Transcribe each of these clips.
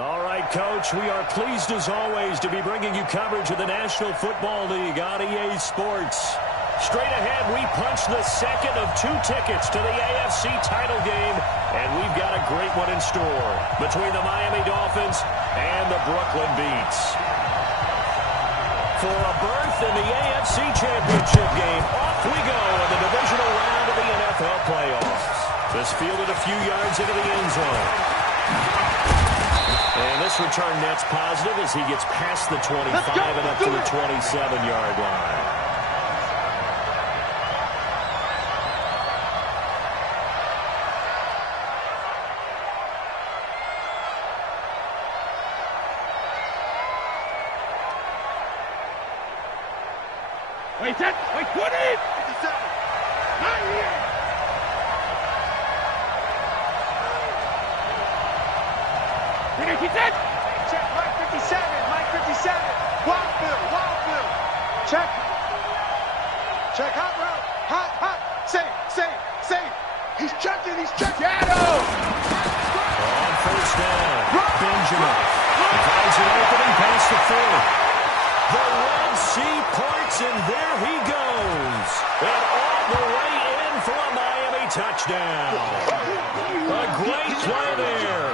All right, Coach, we are pleased as always to be bringing you coverage of the National Football League on EA Sports. Straight ahead, we punch the second of 2 tickets to the AFC title game, and we've got a great one in store between the Miami Dolphins and the Brooklyn Beats. For a berth in the AFC Championship game, off we go in the divisional round of the NFL playoffs. This fielded a few yards into the end zone. And this return net's positive as he gets past the 25 and up to the 27-yard line. Wait, set, wait, 20! 57! Right here! Set! Check, Mike 57, Mike 57. Wildfield. Check. Check, hot route. Hot. Safe. He's checking. Shadow! On first down, Benjamin finds an opening past the 40. The Red Sea parts, and there he goes. And all the way in for a Miami touchdown. A great play there.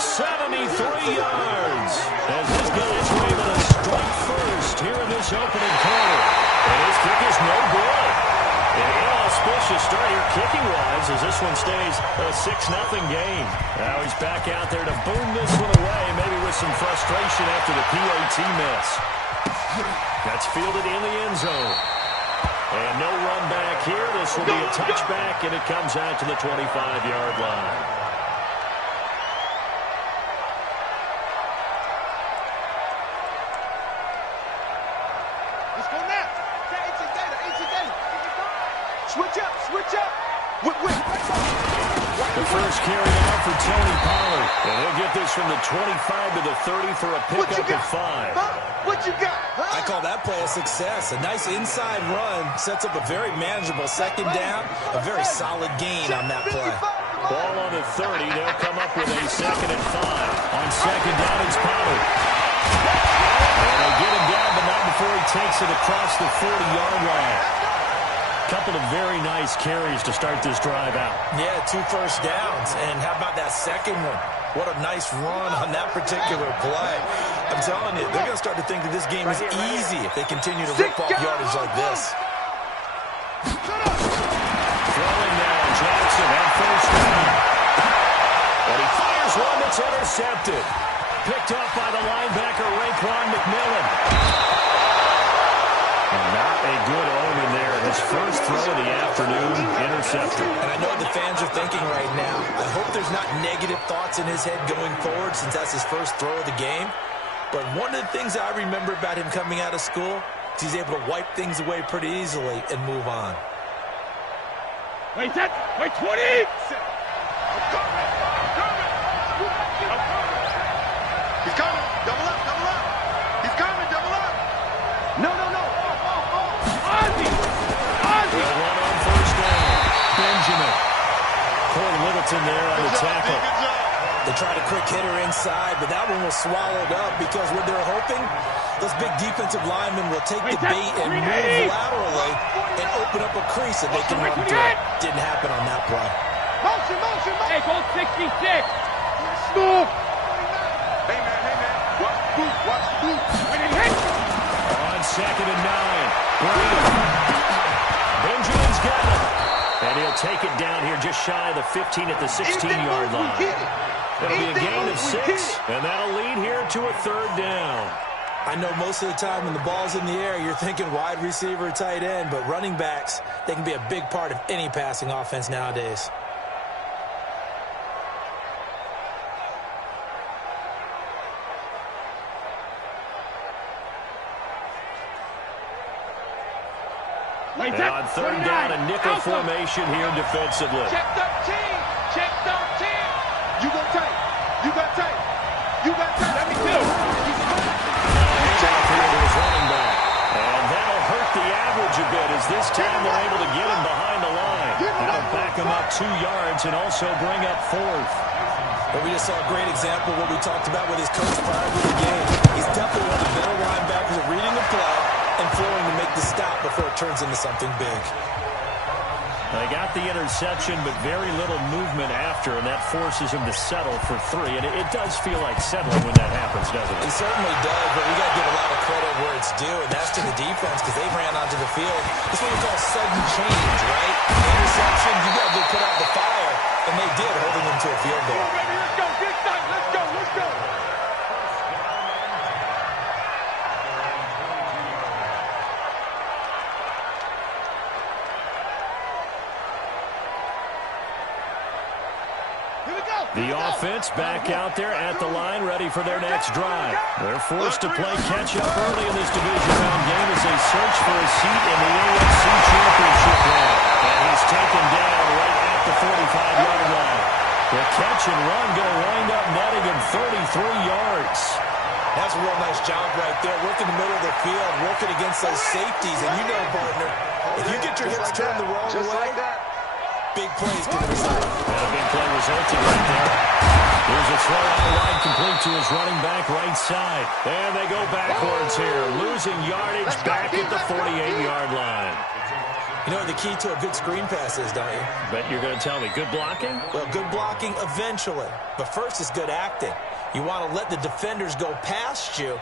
73 yards. As this guy's able to strike first here in this opening quarter. And his kick is no good. An inauspicious start here kicking-wise as this one stays a 6-0 game. Now he's back out there to boom this one away, maybe with some frustration after the PAT miss. That's fielded in the end zone. And no run back here. This will be a touchback, and it comes out to the 25-yard line. Let's go now. Switch up. Wait. The first carry out for Tony Pollard. And he'll get this from the 25 to the 30 for a pickup of 5. What you got? I call that play a success. A nice inside run sets up a very manageable second down. A very solid gain on that play. Ball on the 30. They'll come up with a 2nd and 5. On second down, it's Pollard. And they get him down, but not before he takes it across the 40-yard line. Couple of very nice carries to start this drive out. Yeah, 2 first downs. And how about that second one? What a nice run on that particular play. I'm telling you, they're going to start to think that this game is easy if they continue to rip off yardage like this. Throwing now, Jackson at first down. And he fires one that's intercepted. Picked up by the linebacker, Raekwon McMillan. And not a good omen there. His first throw of the afternoon, intercepted. And I know the fans are thinking right now, I hope there's not negative thoughts in his head going forward since that's his first throw of the game. But one of the things I remember about him coming out of school is he's able to wipe things away pretty easily and move on. Wait, set, wait, 20! He's coming. Double up. He's coming. Double up. No. They'll run on first down. Benjamin. Corey Littleton there on the tackle. They tried a quick hitter inside, but that one was swallowed up because what they're hoping, those big defensive linemen will take the bait and move laterally and open up a crease that they can run through. Didn't happen on that play. Motion. Hey, goal 66! Move. Hey, man. Watch the boot. When it hits! On 2nd and 9. Brady. Benjamin's got it. And he'll take it down here just shy of the 15 at the 16-yard line. It'll be a gain of 6, and that'll lead here to a 3rd down. I know most of the time when the ball's in the air, you're thinking wide receiver, tight end, but running backs, they can be a big part of any passing offense nowadays. And on 3rd down, a nickel formation here defensively. Check 13. You got tight. Let me do. And that'll hurt the average a bit as this time they're able to get him behind the line. That'll back him up 2 yards and also bring up 4th. But we just saw a great example of what we talked about with his coach prior to the game. He's definitely one of the better linebackers at reading the play and flowing to make the stop before it turns into something big. They got the interception, but very little movement after, and that forces him to settle for 3. And it does feel like settling when that happens, doesn't it? It certainly does, but we got to give a lot of credit where it's due, and that's to the defense because they ran onto the field. It's what we call sudden change, right? Interception, you got to go put out the fire, and they did, holding them to a field goal. Let's go, get done. Let's go, let's go. The offense back out there at the line, ready for their next drive. They're forced to play catch-up early in this division round game as they search for a seat in the AFC Championship round. And he's taken down right at the 45-yard line. The catch and run going to wind up netting him 33 yards. That's a real nice job right there, working the middle of the field, working against those safeties. And you know, partner, if you get your hips turned the wrong way, big plays can result. And a big play resulting right there. Here's a throw on the line, complete to his running back right side. And they go backwards here, losing yardage back at the 48-yard line. You know what the key to a good screen pass is, don't you? Bet you're going to tell me, good blocking? Well, good blocking eventually. But first is good acting. You want to let the defenders go past you,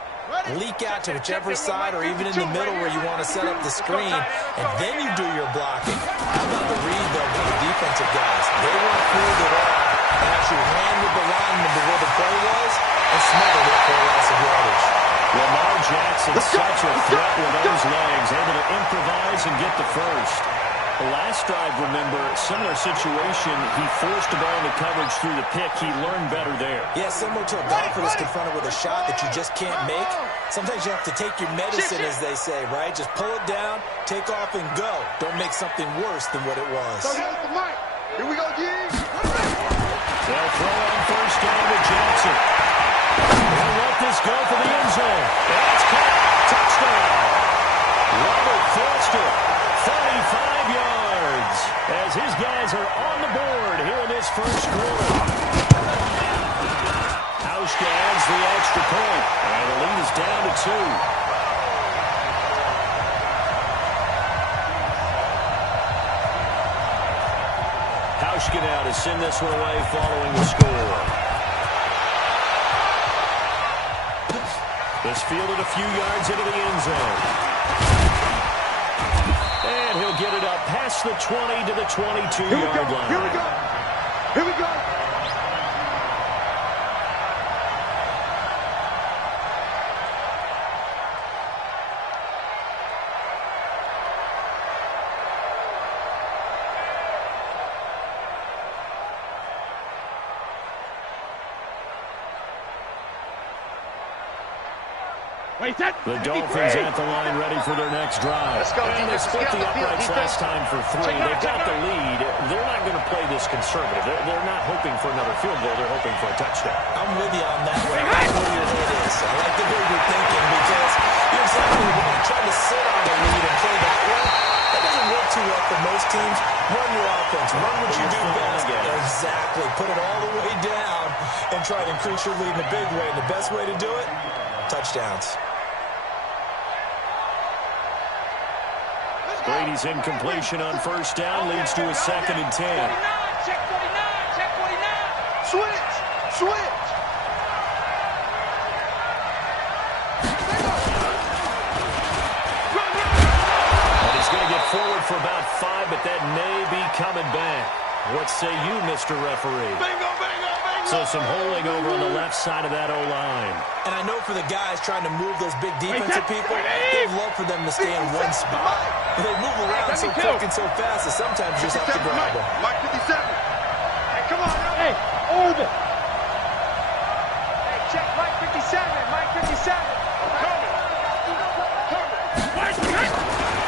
leak out to whichever side or even in the middle where you want to set up the screen, and then you do your blocking. How about the read, though, by the defensive guys? They weren't fooled at all and actually ran with the lineman to where the play was and smothered it for a loss of yardage. Lamar Jackson, such a threat with those legs, able to improvise and get the first. The last drive, remember, similar situation. He forced a ball into coverage through the pick. He learned better there. Yeah, similar to a golfer that's confronted with a shot that you just can't make. Sometimes you have to take your medicine, as they say, right? Just pull it down, take off, and go. Don't make something worse than what it was. Here we go, G. They'll throw on first down to Jackson. They'll let this go for the end zone. That's caught. Touchdown. Robert Foster, 35 yards, as his guys are on the board here in this first quarter. Hauschka adds the extra point, and the lead is down to 2. Hauschka now to send this one away following the score. This fielded a few yards into the end zone. And he'll get it up past the 20 to the 22-yard line. Here we go. Here we go. The Dolphins at the line ready for their next drive. And they split the uprights last time for 3. They've got the lead. They're not going to play this conservative. They're not hoping for another field goal. They're hoping for a touchdown. I'm with you on that one. I like where your head is. I like the way you're thinking because you're exactly right. Trying to sit on the lead and play that way, that doesn't work too well for most teams. Run your offense. Run what you do best. Exactly. Put it all the way down and try to increase your lead in a big way. And the best way to do it, touchdowns. Brady's incompletion on first down leads to a 2nd and 10. Check 49, check 49. Switch, switch. And he's going to get forward for about 5, but that may be coming back. What say you, Mr. Referee? Bingo, bingo, bingo. So some holding over on the left side of that O-line. And I know for the guys trying to move those big defensive people, they'd love for them to stay in one spot. But they move around so quick and so fast that sometimes you just have to grab them. Mike 57. Hey, come on. Hey, hold it. Hey, check Mike 57. Mike 57.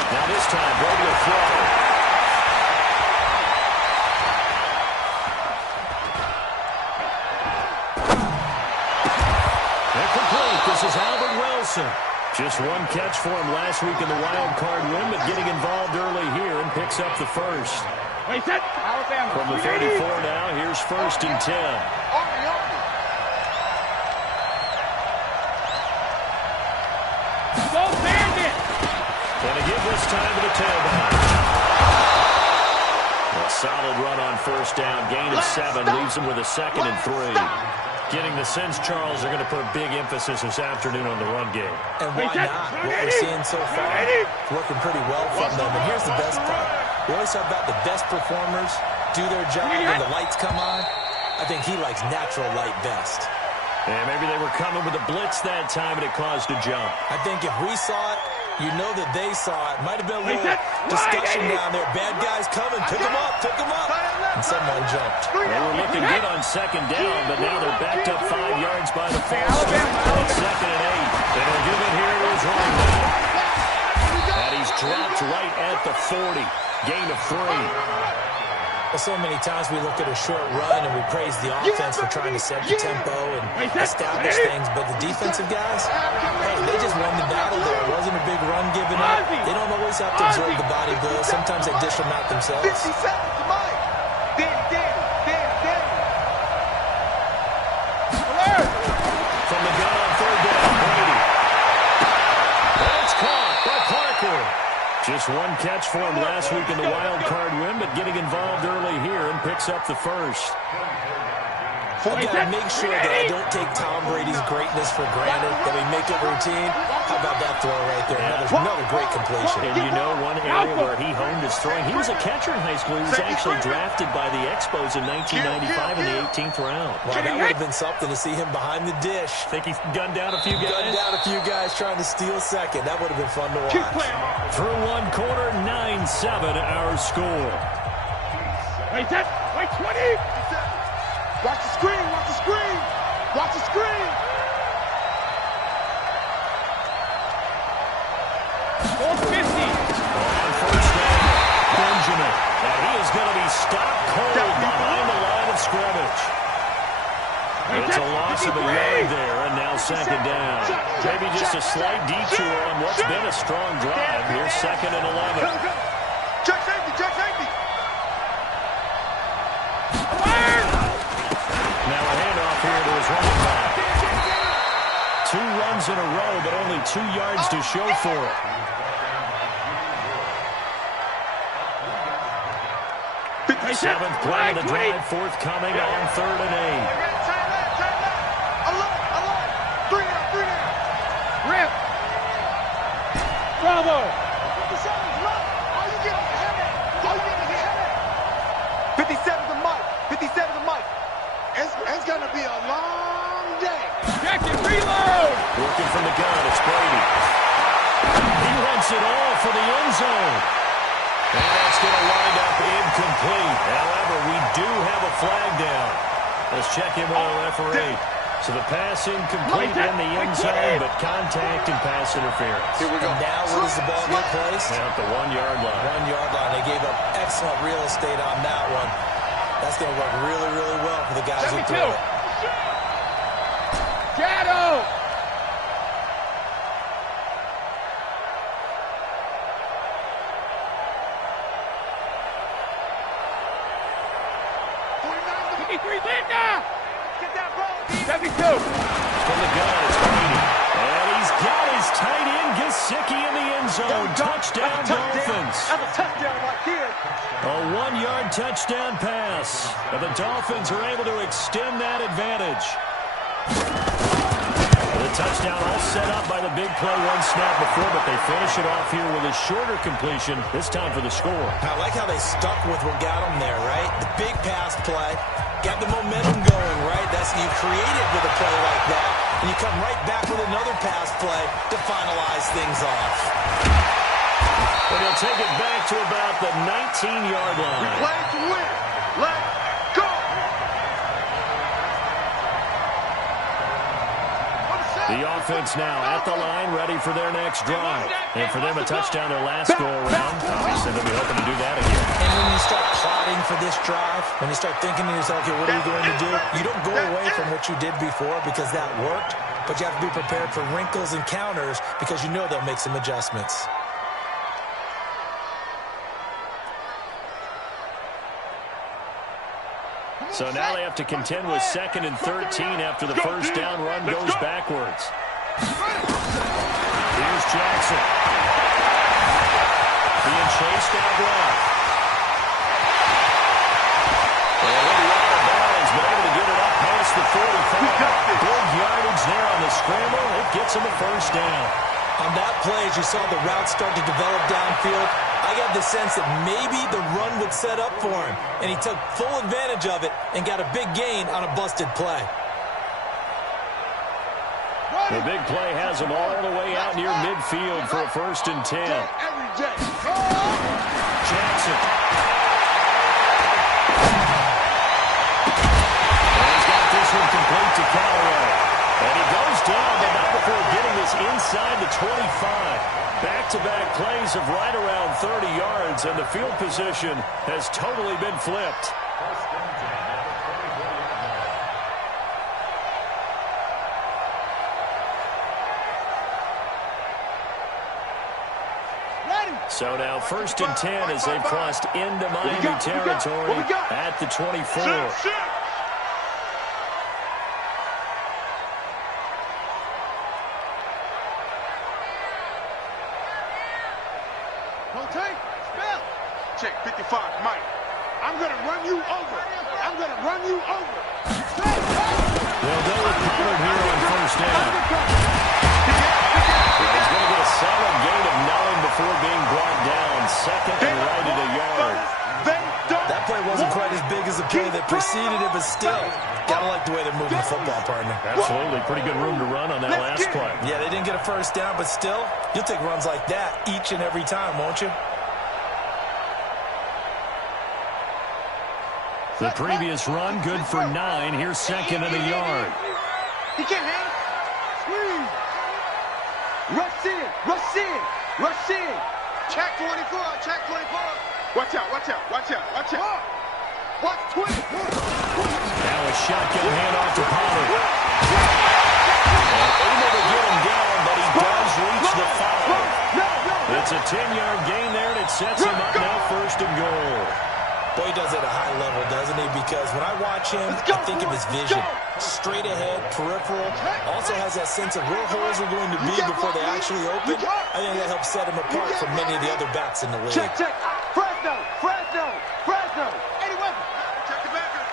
Now this time, Brady will throw. This is Albert Wilson. Just one catch for him last week in the wild card win, but getting involved early here and picks up the first. Wait, set. Alabama. From the 34 now, here's 1st and 10. And to give this time to the tailback. A solid run on first down. Gain of 7 leaves them with a 2nd and 3. Getting the sense, Charles, they're going to put a big emphasis this afternoon on the run game. And why not? What we're seeing so far, working pretty well from them. And here's the best part. We always talk about the best performers do their job when the lights come on. I think he likes natural light best. And maybe they were coming with a blitz that time and it caused a jump. I think if we saw it, you know that they saw it. Might have been a little discussion down there. Bad guys coming. Pick them up. Pick them up. And someone jumped. They were looking good on 2nd down, but now they're backed up 5 yards by the far side. It's 2nd and 8. And they'll give it here to his running back. And he's dropped right at the 40. Gain of 3. Well, so many times we look at a short run and we praise the offense for trying to set the tempo and establish things, but the defensive guys, hey, they just won the battle there. It wasn't a big run given up. They don't always have to absorb the body blows. Sometimes they dish them out themselves. 50 seconds to Mike. From the gun on 3rd down, Brady. That's caught by Parker. Just 1 catch for him last week in the wild card win, but getting involved early here and picks up the 1st. I've got to make sure that I don't take Tom Brady's greatness for granted, that we make it routine. How about that throw right there? Another great completion. And you know one area where he honed his throwing. He was a catcher in high school. He was actually drafted by the Expos in 1995 in the 18th round. Wow, that would have been something to see him behind the dish. Think he gunned down a few guys? Gunned down a few guys trying to steal 2nd. That would have been fun to watch. Through 1 quarter, 9-7 our score. Wait, 20. Watch the screen, watch the screen. Watch the screen. 450. On first down, Benjamin. And he is going to be stopped cold behind the line of scrimmage. It's a loss of a yard there, and now 2nd down. Maybe just a slight detour on what's been a strong drive. Here's 2nd and 11. Check safety, check safety. Now a handoff here to his running back. 2 runs in a row, but only 2 yards to show for it. Seventh play of the drive, forthcoming on 3rd and 8. Three down. Rip. Bravo. 57 to Mike. 57 to Mike. It's going to be a long day. Jack and reload. Working from the gun, it's Brady. He wants it all for the end zone. And that's going to wind up incomplete. However, we do have a flag down. Let's check in with our referee. So the pass incomplete in the end zone, but contact and pass interference. Here we go. And now where does the ball get placed? At the 1-yard line. 1-yard line. They gave up excellent real estate on that one. That's going to work really, really well for the guys who threw it. Shadow. Get that ball. 72. From the gun, it's Brady. And he's got his tight end, Gesicki, in the end zone. Touchdown, Dolphins. That's a touchdown right there. A 1-yard touchdown pass. And the Dolphins are able to extend that advantage. The touchdown all set up by the big play 1 snap before, but they finish it off here with a shorter completion, this time for the score. I like how they stuck with what got them there, right? The big pass play, got the momentum going, right? That's you create it with a play like that, and you come right back with another pass play to finalize things off. And he'll take it back to about the 19-yard line. We play to win. Let's go. The offense now at the line, ready for their next drive. And for them, a touchdown their last go-around. Obviously, they'll be hoping to do that again. And when you start plotting for this drive, when you start thinking to yourself, okay, what are you going to do? You don't go away from what you did before because that worked, but you have to be prepared for wrinkles and counters because you know they'll make some adjustments. So now they have to contend with 2nd and 13 after the first down run goes backwards. Here's Jackson. chased out left. And he'll be out of bounds, but able to get it up past the 45. Big yardage there on the scramble. It gets him a first down. On that play, as you saw the route start to develop downfield, I got the sense that maybe the run would set up for him, and he took full advantage of it and got a big gain on a busted play. The big play has him all the way out near midfield for a 1st and 10. Jackson. And he's got this one complete to Callaway. And he goes down, but not before getting this inside the 25. Back-to-back plays of right around 30 yards, and the field position has totally been flipped. So now 1st and 10 as they've crossed into Miami territory at the 24. Check 55, Mike. I'm going to run you over. I'm going to run you over. They'll go with Pollard here on 1st down. He's going to get a solid gain of 9 before being brought down. 2nd and right at a yard. That play wasn't quite as big as the play that preceded it, but still, gotta like the way they're moving the football, partner. Absolutely. Pretty good room to run on that last play. Yeah, they didn't get a 1st down, but still, you'll take runs like that each and every time, won't you? The previous run, good for 9. Here's 2nd and a yard. He can't hang. Squeeze. Rush in. Rush in. Rush in. Check 24. Check 24. Watch out. Watch out. Watch out. Watch out. Watch 20. Now a shotgun handoff to Pollard. And able to get him down, but he does reach the 5. It's a 10-yard gain there, and it sets him up now 1st and goal. Boy, he does it at a high level, doesn't he? Because when I watch him, I think of his vision. Straight ahead, peripheral. Also has that sense of where holes are going to be before they actually open. I think that helps set him apart from many of the other backs in the league. Check, check. Fresno, Fresno, Fresno. Eddie Weber. Check the backer.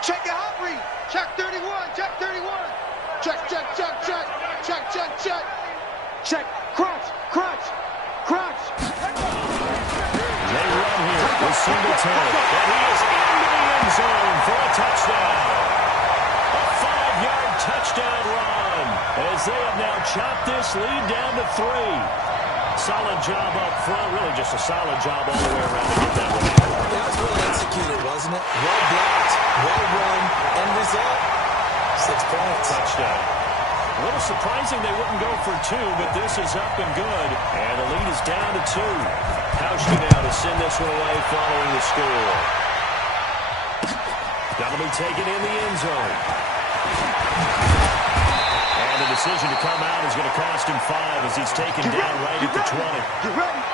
Check your hot read. Check 31, check 31. Check, check, check, check. Check, check, check. Check. Crunch, crunch, crunch. They run here with Singletary, and he is into the end zone for a touchdown. A 5-yard touchdown run as they have now chopped this lead down to 3. Solid job up front, really just a solid job all the way around to get that one. That was well executed, wasn't it? Well blocked, well run, end result, 6 points. Touchdown. A little surprising they wouldn't go for 2, but this is up and good, and the lead is down to 2. Hauschka now to send this one away following the score. That'll be taken in the end zone. And the decision to come out is going to cost him 5 as he's taken down right at the 20. Get ready.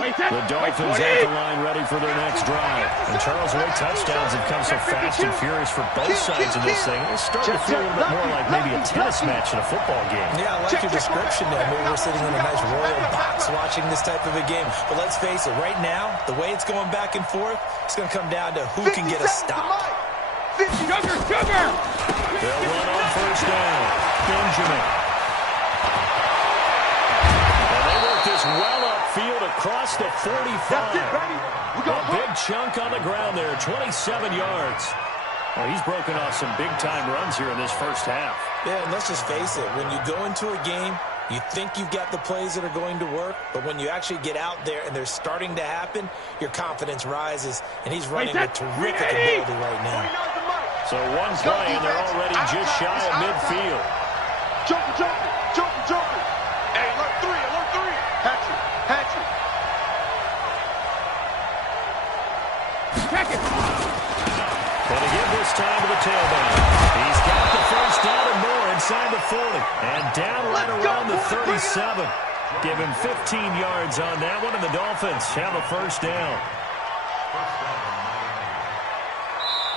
The Dolphins at the line ready for their next drive. And Charles, the way touchdowns have come so fast and furious for both sides of this thing, it's starting to feel a little bit more like maybe a tennis match in a football game. Yeah, I like your description there. Maybe we're sitting in a nice royal box watching this type of a game. But let's face it, right now, the way it's going back and forth, it's going to come down to who can get a stop. Sugar, sugar. They'll run on 1st down. Benjamin. And they work this well upfield across the 45. That's it, baby. A big chunk on the ground there, 27 yards. Well, he's broken off some big-time runs here in this first half. Yeah, and let's just face it. When you go into a game, you think you've got the plays that are going to work, but when you actually get out there and they're starting to happen, your confidence rises, and he's running with terrific ability right now. So one play, and they're already just shy of midfield. Joker, joker, joker, joker. Hey, alert 3, alert 3. Hatchet, hatchet. Check it. And to give this time to the tailback. He's got the 1st down and more inside the 40. And down right around the 37. Give him 15 yards on that one, and the Dolphins have a 1st down.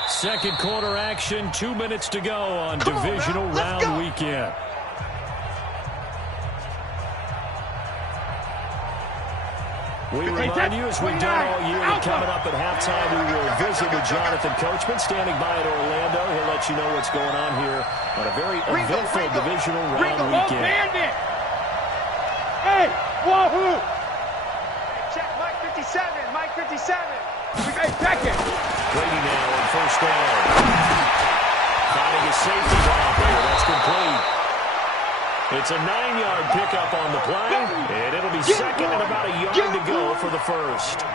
Second quarter action, 2 minutes to go on divisional round weekend. We remind you, as we've done all year, that coming up at halftime, we will visit with Jonathan Coachman, standing by at Orlando. He'll let you know what's going on here on a very eventful divisional round weekend. Hey, wahoo! Check Mike 57, Mike 57. Hey, check it. Brady now on first down. Finding a safety valve there. That's complete. It's a 9-yard pickup on the play, and it'll be second and about a yard to go for the first.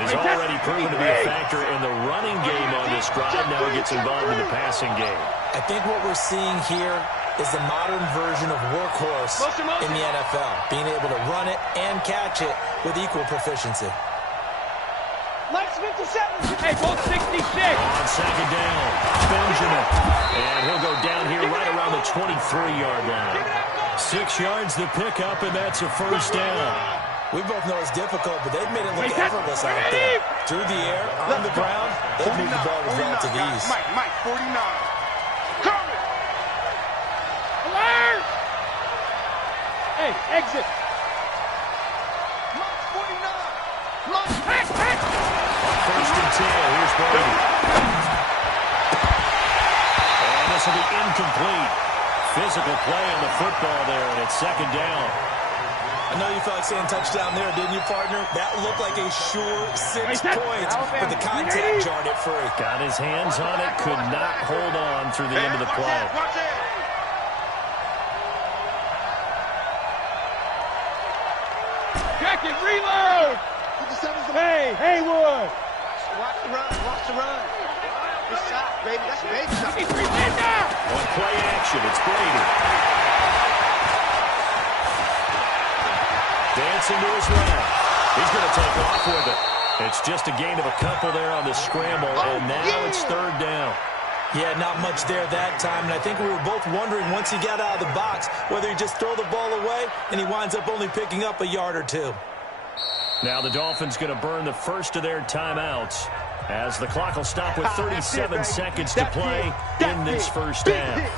He's already proven to be a factor in the running game on this drive. Now he gets involved in the passing game. I think what we're seeing here is the modern version of workhorse in the NFL, being able to run it and catch it with equal proficiency. Mike's 57. Hey, both 66. On second down, Benjamin. And he'll go down here right around the 23-yard line. 6 yards the pickup, and that's a first down. We both know it's difficult, but they've made it look effortless out there. Through the air, on the ground, they've moved the ball with relative ease. Mike, 49. Coming. Alert! Hey, exit. Mike, 49. Mike, First and 10, here's Brady. And this will be incomplete. Physical play on the football there, and it's second down. I know you felt like saying touchdown there, didn't you, partner? That looked like a sure 6 points, but the contact jarred it free. Got his hands on it, could not hold on through the end of the play. Watch it. Check it, reload! Hey, Haywood! Watch the run, watch the run. Good shot, baby. That's a baby shot. He's now! On play action, it's Brady. Dancing to his left. He's going to take off with it. It's just a gain of a couple there on the scramble, and now it's third down. Yeah, not much there that time, and I think we were both wondering once he got out of the box whether he just throw the ball away, and he winds up only picking up a yard or two. Now the Dolphins going to burn the first of their timeouts as the clock will stop with 37 seconds to play in this first half.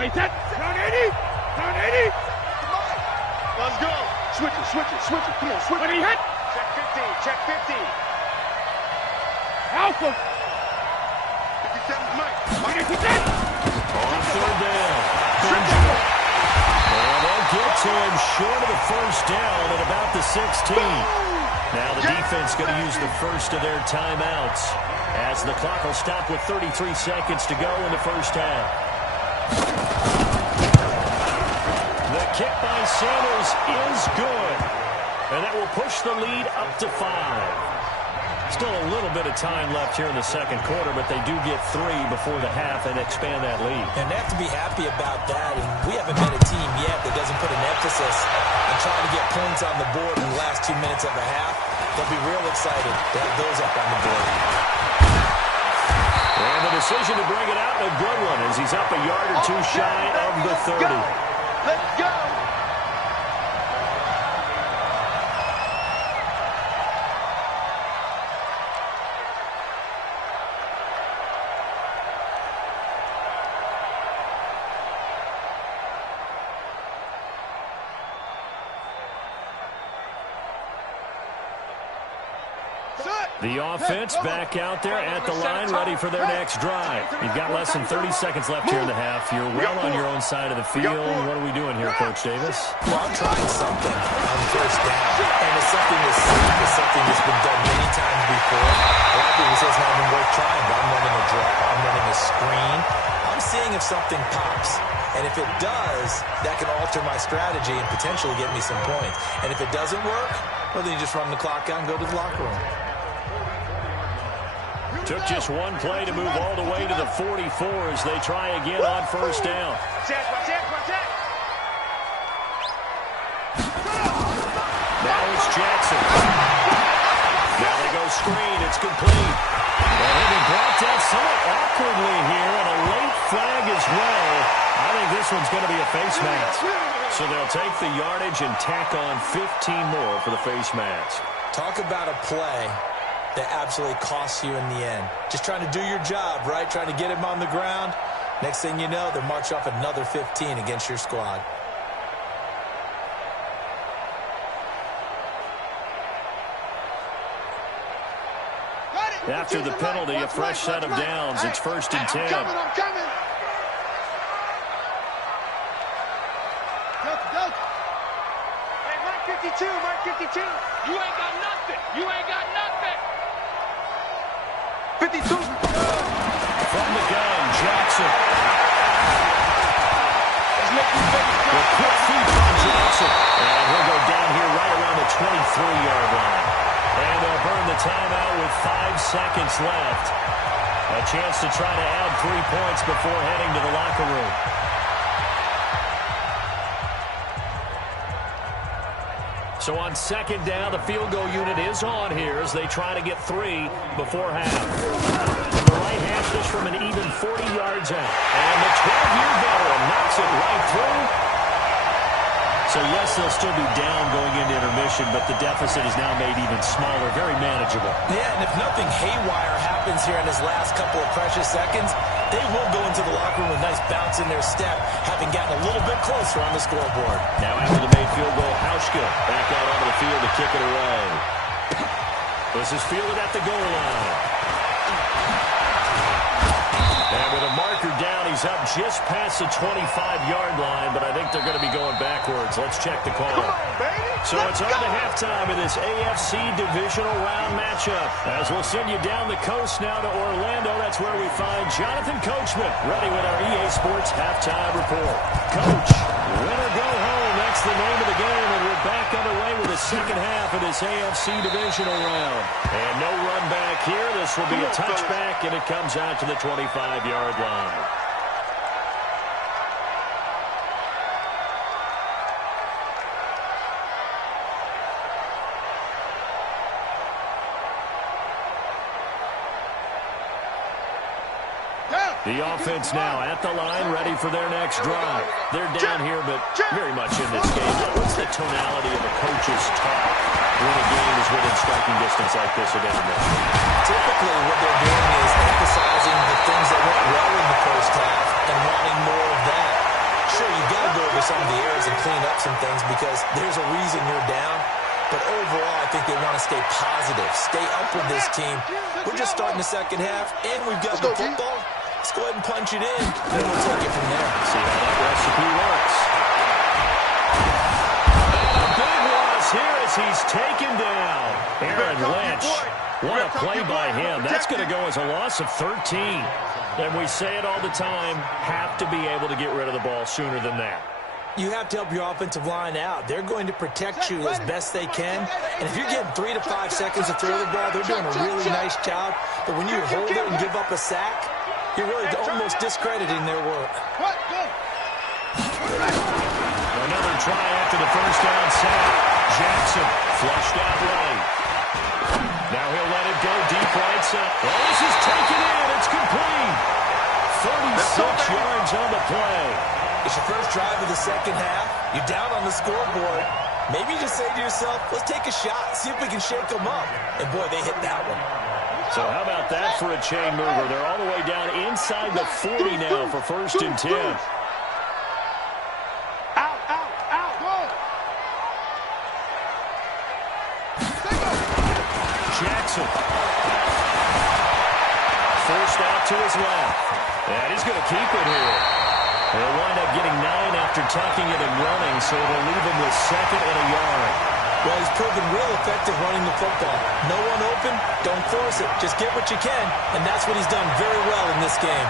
Wait, that! Down 80! Down 80! Let's go. Switch it, switch it, switch it. Come on, switch When he it. hit! Check 15, check 15. Alpha! 57's Mike. Mike, it's that! On third down, Benjamin. And they'll get to him short of the first down at about the 16. Now the defense going to use the first of their timeouts as the clock will stop with 33 seconds to go in the first half. The kick by Sanders is good, and that will push the lead up to 5. Still a little bit of time left here in the second quarter, but they do get 3 before the half and expand that lead. And they have to be happy about that, and we haven't met a team yet that doesn't put an emphasis on trying to get points on the board in the last 2 minutes of a half. They'll be real excited to have those up on the board. And the decision to bring it out, a good one, as he's up a yard or two shy of the 30. Let's go! The offense back out there at the line, ready for their next drive. You've got less than 30 seconds left here in the half. You're well on your own side of the field. What are we doing here, Coach Davis? Well, I'm trying something on first down, and it's something that's safe. It's something that's been done many times before. A lot of people say it's not even worth trying, but I'm running a draw. I'm running a screen. I'm seeing if something pops. And if it does, that can alter my strategy and potentially get me some points. And if it doesn't work, well, then you just run the clock out and go to the locker room. Took just one play to move all the way to the 44 as they try again on first down. Watch that! Now it's Jackson. Now they go screen. It's complete. And he'll be brought down somewhat awkwardly here, and a late flag as well. I think this one's going to be a face mask. So they'll take the yardage and tack on 15 more for the face mask. Talk about a play that absolutely costs you in the end. Just trying to do your job, right? Trying to get him on the ground. Next thing you know, they'll march off another 15 against your squad. After the penalty, a fresh set of downs. It's 1st and 10. I'm coming. Hey, Mike 52, Mike 52. You ain't got nothing. You ain't got nothing. 52. From the gun, Jackson. The quick feet from Jackson. And he'll go down here right around the 23-yard line. And they'll burn the timeout with 5 seconds left. A chance to try to add 3 points before heading to the locker room. So on 2nd down, the field goal unit is on here as they try to get 3 before half. From the right half, this from an even 40 yards out. And the 12-year veteran knocks it right through. So, yes, they'll still be down going into intermission, but the deficit is now made even smaller, very manageable. Yeah, and if nothing haywire happens here in his last couple of precious seconds, they will go into the locker room with a nice bounce in their step, having gotten a little bit closer on the scoreboard. Now after the made field goal, Hauschka back out onto the field to kick it away. This is fielded at the goal line. And with a marker down, he's up just past the 25-yard line, but I think they're going to be going backwards. Let's check the call. So it's on to halftime of this AFC divisional round matchup. As we'll send you down the coast now to Orlando, that's where we find Jonathan Coachman, ready with our EA Sports halftime report. Coach, win or go home, that's the name of the game, and we're back underway with the second half of this AFC divisional round. And no run back here. This will be a touchback, and it comes out to the 25-yard line. The offense now at the line, ready for their next drive. They're down here, but very much in this game. What's the tonality of a coach's talk when a game is within striking distance like this at intermission? Typically, what they're doing is emphasizing the things that went well in the first half and wanting more of that. Sure, you've got to go over some of the errors and clean up some things because there's a reason you're down. But overall, I think they want to stay positive, stay up with this team. We're just starting the second half, and we've got the football. Let's go ahead and punch it in, and we'll take it from there. See how that recipe works. And a big loss here as he's taken down. Aaron Lynch. What a play by him. That's going to go as a loss of 13. And we say it all the time, have to be able to get rid of the ball sooner than that. You have to help your offensive line out. They're going to protect you as best they can. And if you're getting 3 to 5 seconds to throw the ball, they're doing a really nice job. But when you hold it and give up a sack, you're really almost discrediting their work. Another try after the first down sack. Jackson flushed out right. Now he'll let it go deep right side. Oh, this is taken in. It's complete. 36 yards on the play. It's your first drive of the second half. You're down on the scoreboard. Maybe you just say to yourself, let's take a shot, see if we can shake them up. And, boy, they hit that one. So how about that for a chain mover? They're all the way down inside the 40 now for 1st and 10. Jackson. Forced out to his left. And he's going to keep it here. They'll wind up getting 9 after tucking it and running, so it'll leave him with 2nd and a yard. Well, he's proven real effective running the football. No one open, don't force it. Just get what you can, and that's what he's done very well in this game.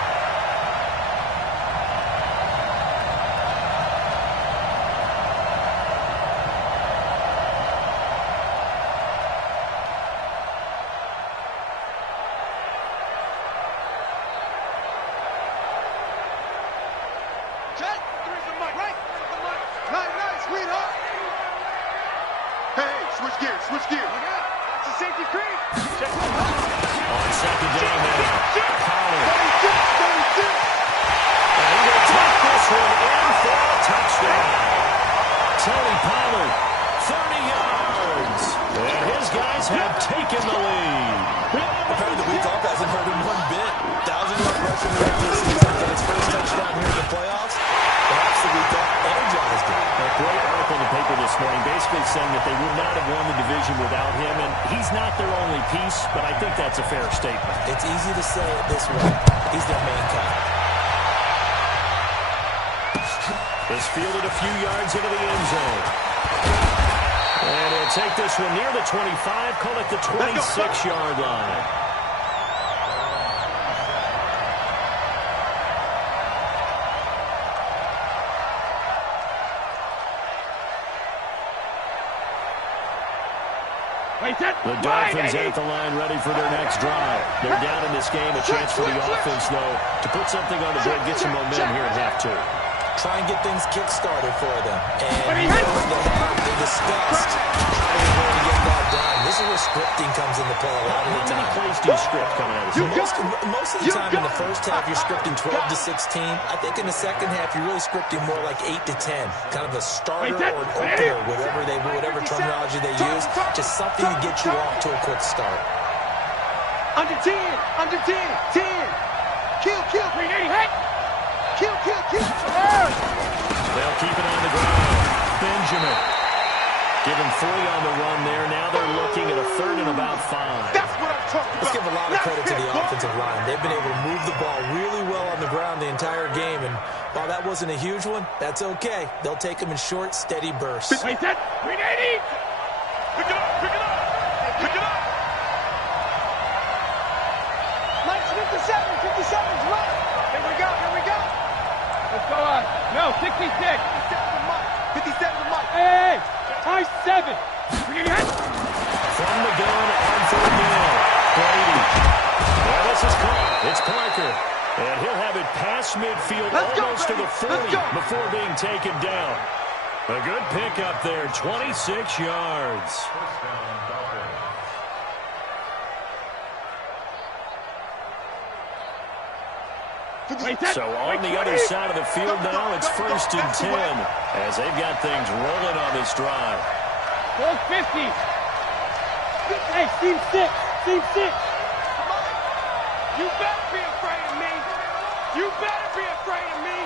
one in for a touchdown. Tony Pollard, 30 yards. And his guys have taken the lead. Apparently the week off hasn't hurt him one bit. 1,000-yard rush in the regular season. Get his first touchdown here in the playoffs. Perhaps the week off energized him. A great article in the paper this morning basically saying that they would not have won the division without him. And he's not their only piece, but I think that's a fair statement. It's easy to say it this way. He's their main guy. Is fielded a few yards into the end zone. And he'll take this one near the 25, call it the 26-yard line. The Dolphins at the line ready for their next drive. They're down in this game. A chance for the offense, though, to put something on the board, get some momentum here at half two. Try and get things kick-started for them. And you know they have the discussed how they're going to get that done. This is where scripting comes into play a lot of the time. How many plays do you script coming out of this? Most of the time in the first half, you're scripting 12 to 16. I think in the second half, you're really scripting more like 8 to 10. Kind of a starter or an opener, whatever terminology they use. Just something to get you off to a quick start. Under 10, 10. Kill. 380, hey! Kill. They'll keep it on the ground. Benjamin. Give him 3 on the run there. Now they're looking at a 3rd and about 5. That's what I'm talking about. Let's give a lot of credit to the offensive line. They've been able to move the ball really well on the ground the entire game. And while that wasn't a huge one, that's okay. They'll take them in short, steady bursts. Wait, that 380! Pick it up! Mike's 57's right. Here we go. Let's go on. No, 66. 57's Mike. Hey! High 7. We're getting hit. From the gun on 3rd down. Brady. Well, this is caught. It's Parker. And he'll have it past midfield almost to the 40 before being taken down. A good pickup there. 26 yards. So on the other side of the field now, it's 1st and 10 as they've got things rolling on this drive. 50. Hey, team 6. You better be afraid of me.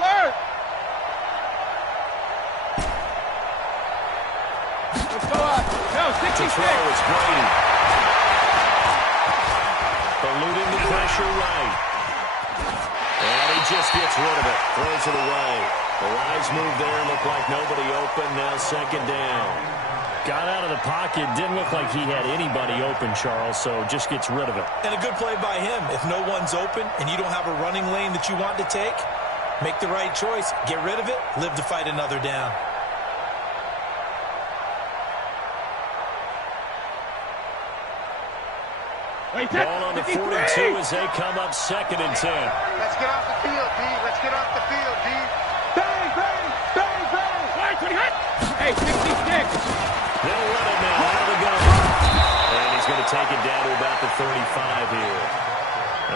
Alert. Let's go up. No, 66. It's Brady. Eluding the pressure right. And he just gets rid of it. Throws it away. The wise move there. Looked like nobody open. Now 2nd down. Got out of the pocket. Didn't look like he had anybody open, Charles, so just gets rid of it. And a good play by him. If no one's open and you don't have a running lane that you want to take, make the right choice. Get rid of it. Live to fight another down. Ball on the 42 as they come up 2nd and 10. Let's get off the field, D. Bang. Hey, 66. They'll run it now out of the gun. And he's going to take it down to about the 35 here.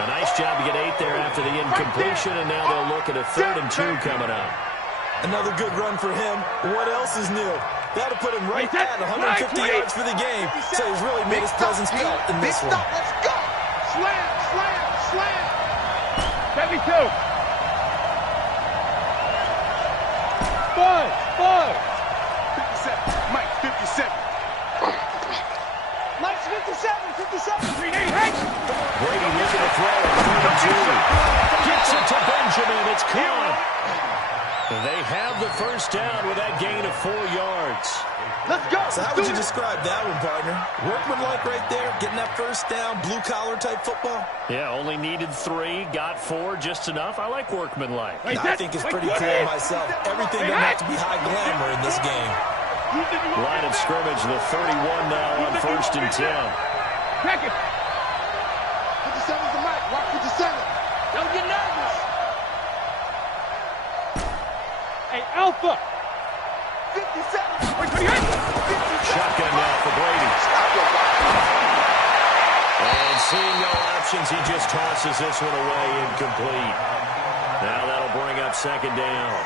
A nice job to get 8 there after the incompletion, and now they'll look at a 3rd and 2 coming up. Another good run for him. What else is new? That'll put him right at 150 yards for the game. So he's really made his presence felt in this one. Let's go. Slam. 72. 5. 57. Mike, 57. Mike's 57. 380. Hey. Brady looking to throw at 3 and 2. Gets it to Benjamin. It's caught. They have the 1st down with that gain of 4 yards. Let's go. So how would you describe that one, partner? Workmanlike right there, getting that 1st down, blue-collar type football? Yeah, only needed 3, got 4, just enough. I like workmanlike. I think it's pretty clear myself. Everything doesn't have to be high glamour in this game. Line of scrimmage, the 31 now on 1st and 10. Check it. 57's the Mike. Watch 57. Don't get nervous. Hey, Alpha. 57. Shotgun now for Brady. And And seeing no options, he just tosses this one away incomplete. Now that'll bring up second down.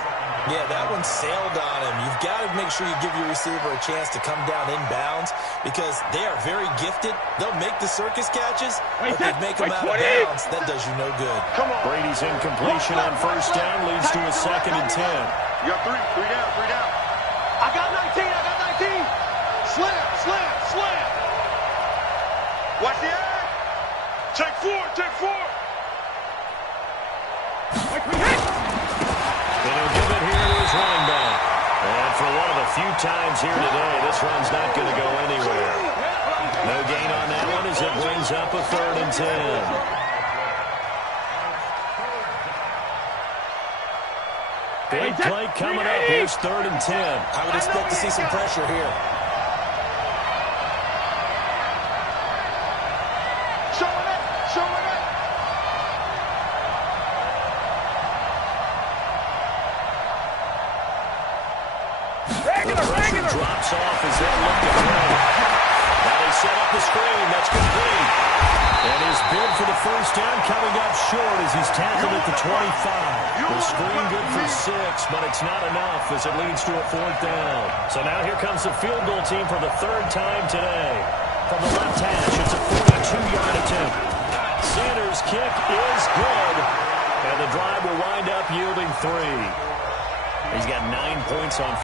Yeah, that one sailed on him. You've got to make sure you give your receiver a chance to come down inbounds because they are very gifted. They'll make the circus catches, but if they make them out of bounds, that does you no good. Come on. Brady's incompletion on first down leads to a 2nd and 10. You got three down, 3 down. I got 19. Slam. Watch the eye. Take four. And he'll give it here to his running back. And for one of the few times here today, this run's not going to go anywhere. No gain on that one as it brings up a 3rd and 10. Big play coming up. Here's 3rd and 10. I would expect to see some pressure here. Showing it. The pressure drops off as they look to play. Now they set up the screen. That's complete. And his bid for the first down coming up short as he's tackled at the 25. The screen good for 6, but it's not enough as it leads to a 4th down. So now here comes the field goal team for the 3rd time today. From the left hash, it's a 42-yard attempt. Sanders' kick is good. And the drive will wind up yielding 3. He's got 9 points on.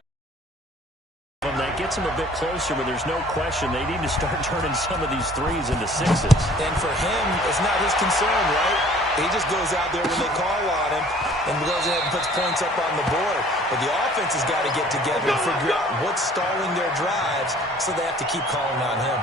That gets him a bit closer, but there's no question they need to start turning some of these 3s into 6s. And for him, it's not his concern, right? He just goes out there when they call on him and goes ahead and puts points up on the board. But the offense has got to get together and figure out what's stalling their drives, so they have to keep calling on him.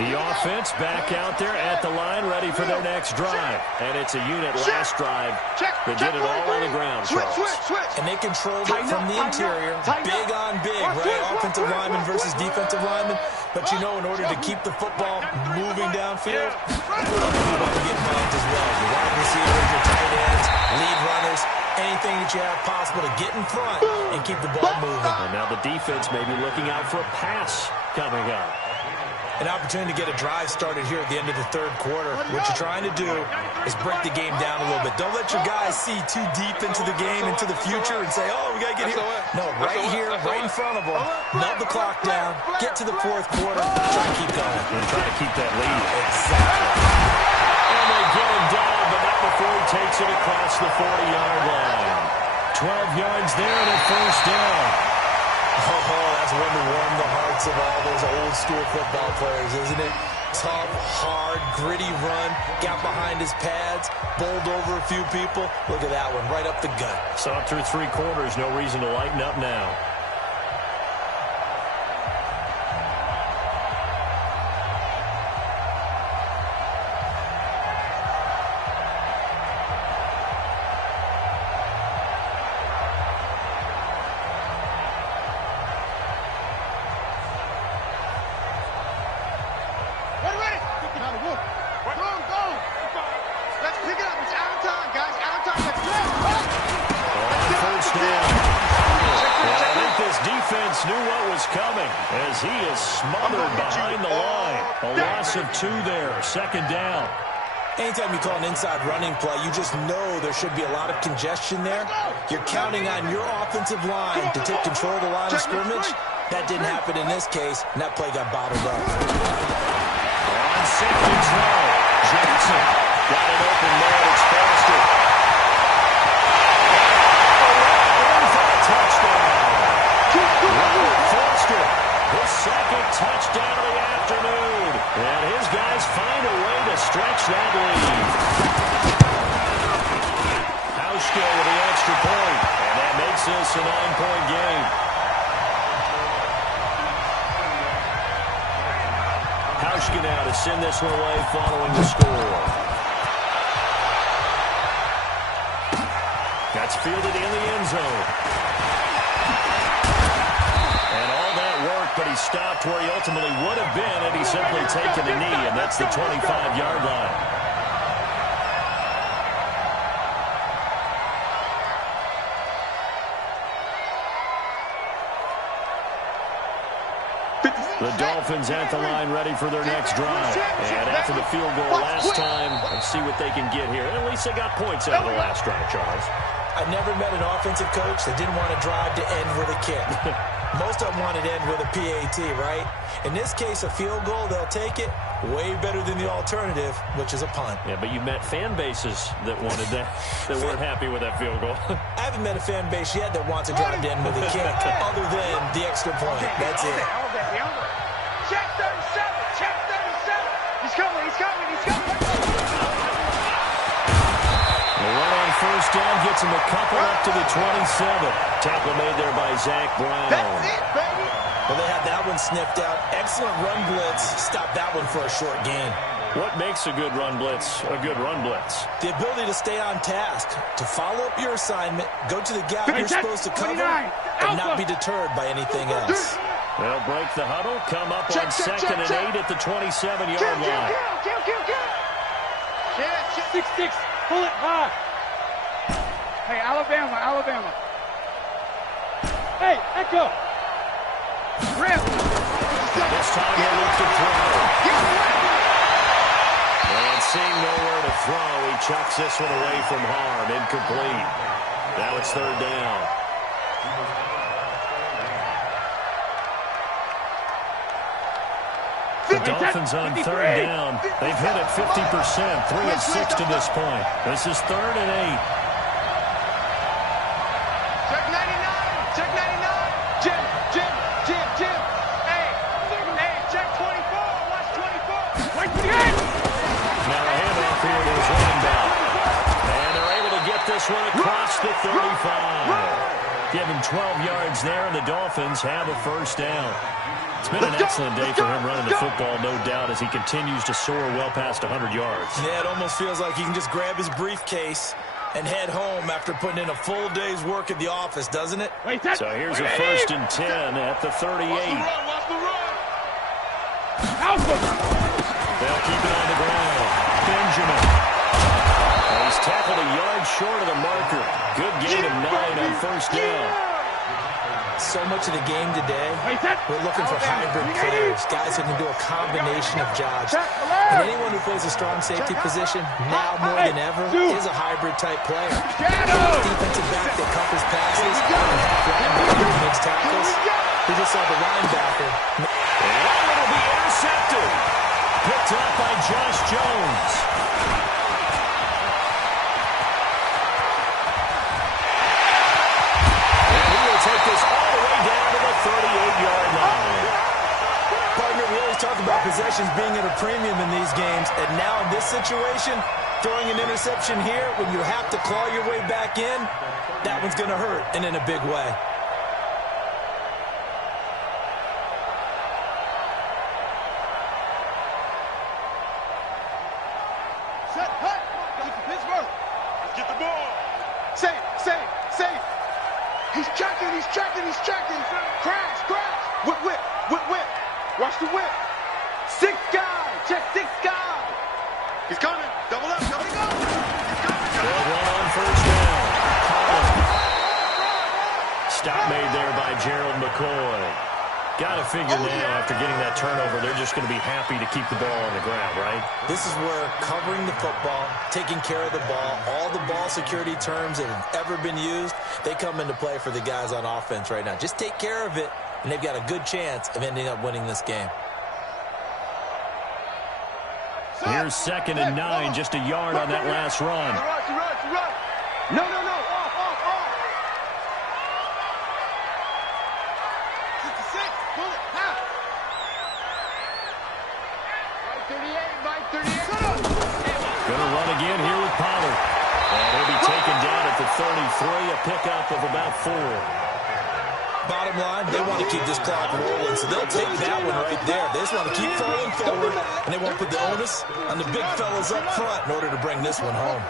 The offense back out there at the line, ready for their next drive. And it's a unit last drive that did it all on the ground, Charles. And they controlled it from the interior, big on big, right? Offensive lineman versus defensive lineman. But, you know, in order to keep the football moving downfield, you want to get involved as well. Your wide receivers, your tight ends, lead runners, anything that you have possible to get in front and keep the ball moving. And now the defense may be looking out for a pass coming up. An opportunity to get a drive started here at the end of the 3rd quarter. What you're trying to do is break the game down a little bit. Don't let your guys see too deep into the game, into the future, and say, oh, we got to get here. No, right here, right in front of them. Melt the clock down, get to the 4th quarter, try to keep going. And try to keep that lead. Exactly. And they get him down, but not before he takes it across the 40-yard line. 12 yards there and a 1st down. Oh, that's one to warm the hearts of all those old-school football players, isn't it? Tough, hard, gritty run, got behind his pads, bowled over a few people. Look at that one, right up the gut. Saw it through 3 quarters, no reason to lighten up now. Knew what was coming as he is smothered behind the line. A loss of 2 there, 2nd down. Anytime you call an inside running play, you just know there should be a lot of congestion there. You're counting on your offensive line to take control of the line of scrimmage. That didn't happen in this case, and that play got bottled up. On 2nd and 12, Johnson got an open man. It's Foster. Touchdown. Robert Foster, his 2nd touchdown of the afternoon. And his guys find a way to stretch that lead. Hauschka with the extra point. And that makes this a 9-point game. Hauschka now to send this one away following the score. That's fielded in the end zone. But he stopped where he ultimately would have been had he simply taken a knee, and that's the 25-yard line. The Dolphins at the line ready for their next drive. And after the field goal last time, let's see what they can get here. At least they got points out of the last drive, Charles. I never met an offensive coach that didn't want to drive to end with a kick. Most of them wanted to end with a PAT, right? In this case, a field goal, they'll take it. Way better than the alternative, which is a punt. Yeah, but you met fan bases that wanted that, that weren't happy with that field goal. I haven't met a fan base yet that wants to drive to end with a kick other than the extra point. That's it. Check 37! Check 37! He's coming! He's coming! He's coming! The run on first down gets him a couple up to the 27. Tackle made there by Zach Brown. That's it, baby! Well, they had that one sniffed out. Excellent run blitz. Stop that one for a short gain. What makes a good run blitz a good run blitz? The ability to stay on task, to follow up your assignment, go to the gap you're supposed to cover, and not be deterred by anything else. They'll break the huddle, come up on second and 8 at the 27-yard line. Kill. 6-6. Pull it high. Hey, Alabama. Hey, Echo. Rip. This time they look to throw. And seeing nowhere to throw, he chucks this one away from harm. Incomplete. Now it's third down. The Dolphins on third down. They've hit it 50%, 3 of 6 to this point. This is third and 8. Check 99. Check 99. Jim. Hey, check 24. Watch 24. Wait for the end. Now a handoff here to his running back. And they're able to get this one across the 35. Give him 12 yards there, and the Dolphins have a first down. It's been an excellent day for him running the football, no doubt, as he continues to soar well past 100 yards. Yeah, it almost feels like he can just grab his briefcase and head home after putting in a full day's work at the office, doesn't it? So here's a first and 10 at the 38. Watch the run. They'll keep it on the ground. Benjamin. And he's tackled a yard short of the marker. Good gain of 9 on first down. So much of the game today, we're looking for hybrid players, guys who can do a combination of jobs. And anyone who plays a strong safety position, now more than ever, is a hybrid-type player. Defensive back that covers passes, linebacker who makes tackles. We just saw the linebacker. And it'll be intercepted. Picked up by Josh Jones. Take this all the way down to the 38-yard line. Partner, we always talk about possessions being at a premium in these games, and now in this situation, throwing an interception here when you have to claw your way back in, that one's going to hurt, and in a big way. Set, hut. Get to Pittsburgh. Let's get the ball. Safe. He's checking. Crash. Whip. Watch the whip. 6 guy. Check 6 guy. He's coming. Double up. He's coming. They'll run on first down. Stop made there by Gerald McCoy. Got to figure now, after getting that turnover, they're just going to be happy to keep the ball on the ground, right? This is where covering the football, taking care of the ball, all the ball security terms that have ever been used, they come into play for the guys on offense right now. Just take care of it, and they've got a good chance of ending up winning this game. Here's second and 9, just a yard on that last run. No. Off. 56. Pull it. Half. Right 38. Gonna run again here with Pollard. And he'll be taken down at the 33, a pickup of about 4. Bottom line, they want to keep this clock rolling, so they'll take that one right there. They just want to keep falling forward, and they won't put the onus on the big fellas up front in order to bring this one home.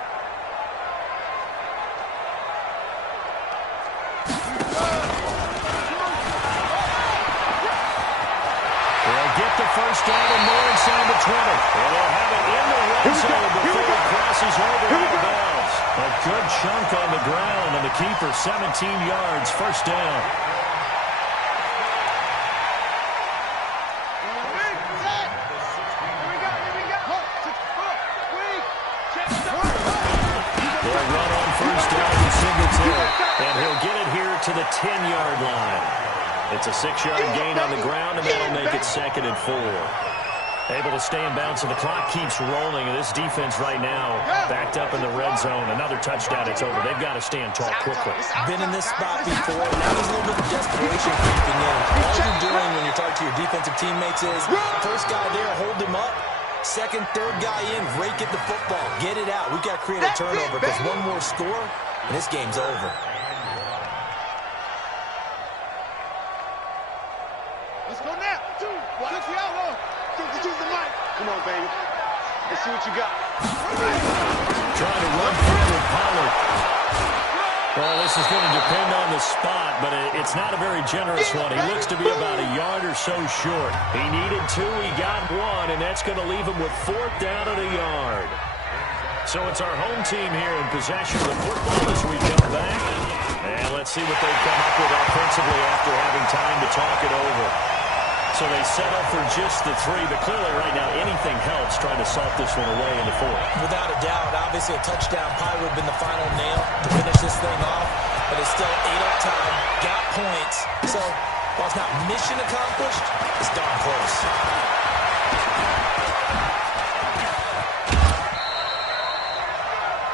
They'll get the first down and more inside the 20. And they'll have it in the red zone before it crosses over out of bounds. A good chunk on the ground, and the keeper 17 yards, first down. short, and he'll get it here to the 10-yard line. It's a 6-yard gain on the ground, and that'll make it 2nd and 4. Able to stay in bounds, so the clock keeps rolling, and this defense right now backed up in the red zone. Another touchdown, it's over. They've got to stand tall quickly. Been in this spot before. Now there's a little bit of desperation creeping in. All you're doing when you're talking to your defensive teammates is, first guy there, hold him up. Second, third guy in, rake at the football. Get it out. We've got to create a turnover because one more score, and this game's over. Let's go now. 2, 1. 60 out low. 52's the mic. Come on, baby. Let's see what you got. Trying to run through with Pollard. Well, this is going to depend on the spot, but it's not a very generous one. He looks to be about a yard or so short. He needed 2, he got 1, and that's going to leave him with 4th down and a yard. So it's our home team here in possession of the football as we come back. And let's see what they come up with offensively after having time to talk it over. So they settle for just the 3, but clearly right now anything helps trying to salt this one away in the 4th. Without a doubt, obviously a touchdown probably would have been the final nail to finish this thing off, but it's still 8 up time, got points. So while it's not mission accomplished, it's darn close.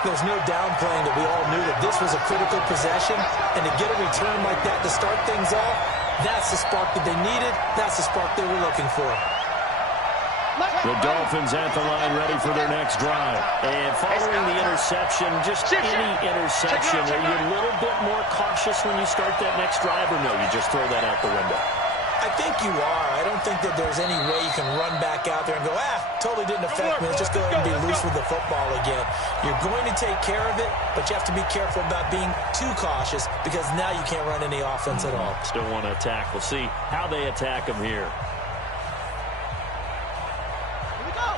There's no downplaying that we all knew that this was a critical possession, and to get a return like that to start things off, that's the spark that they needed. That's the spark they were looking for. The Dolphins at the line ready for their next drive. And following the interception, just any interception, are you a little bit more cautious when you start that next drive, or no, you just throw that out the window? I think you are. I don't think that there's any way you can run back out there and go, totally didn't affect me. Let's just go ahead and be loose with the football again. You're going to take care of it, but you have to be careful about being too cautious because now you can't run any offense at all. Still want to attack. We'll see how they attack them here.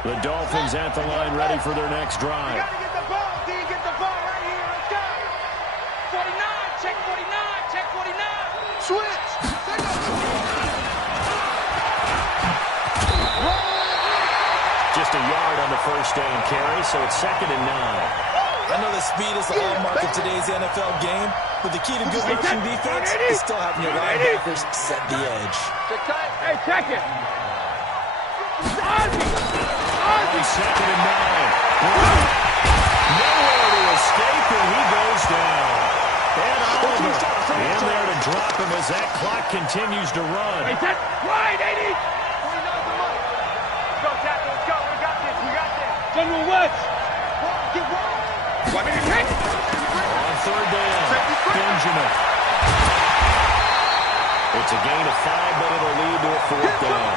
The Dolphins at the line ready for their next drive. You got to get the ball, D. Get the ball right here. Let's go. 49. Check 49. Check 49. Switch. Just a yard on the first down carry, so it's 2nd and 9. I know the speed is the hallmark of today's NFL game, but the key to good rushing defense is still having your linebackers set the edge. Hey, check it. Ozzie, 2nd and 9. Nowhere to escape, and he goes down. And Oliver in there to drop him as that clock continues to run. Hey, that's right, 80. 49's the money. Let's go, tackle. Let's go. We got this. We got this. General Woods. Get one. On 3rd down, Benjamin. It's a gain of 5, but it'll lead to a 4th down.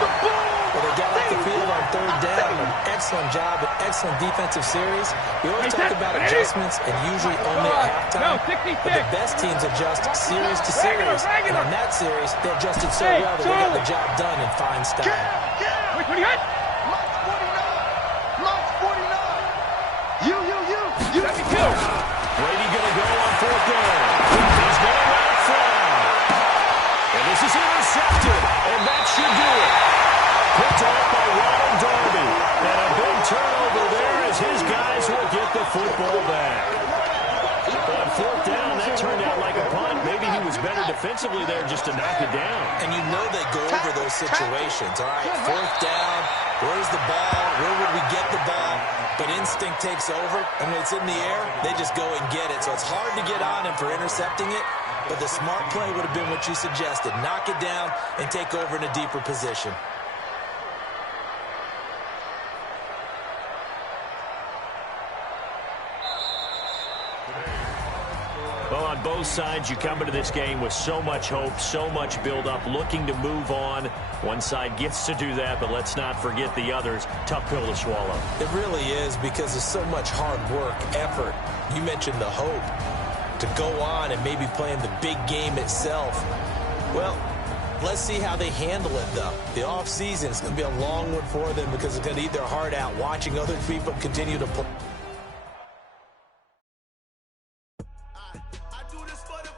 Well, they got off the field on 3rd down. An excellent job, an excellent defensive series. We always talk about adjustments and usually only at halftime. But the best teams adjust series to series. And on that series, they adjusted so well that they got the job done in fine style. Wait, what do you got? Mike's 49. Mike's 49. You. Let me kill. Brady going to go on 4th down. He's going right flat. And this is intercepted, and that should do it. Picked off by Ronald Darby. And a big turnover there as his guys will get the football back. On 4th down, that turned out like a punt. Maybe he was better defensively there just to knock it down. And you know they go over those situations. All right, 4th down, where's the ball? Where would we get the ball? But instinct takes over, and when it's in the air, they just go and get it. So it's hard to get on him for intercepting it, but the smart play would have been what you suggested. Knock it down and take over in a deeper position. Well, on both sides, you come into this game with so much hope, so much build-up, looking to move on. One side gets to do that, but let's not forget the others. Tough pill to swallow. It really is because there's so much hard work, effort. You mentioned the hope to go on and maybe play in the big game itself. Well, let's see how they handle it, though. The offseason is going to be a long one for them because it's going to eat their heart out watching other people continue to play. I do this for the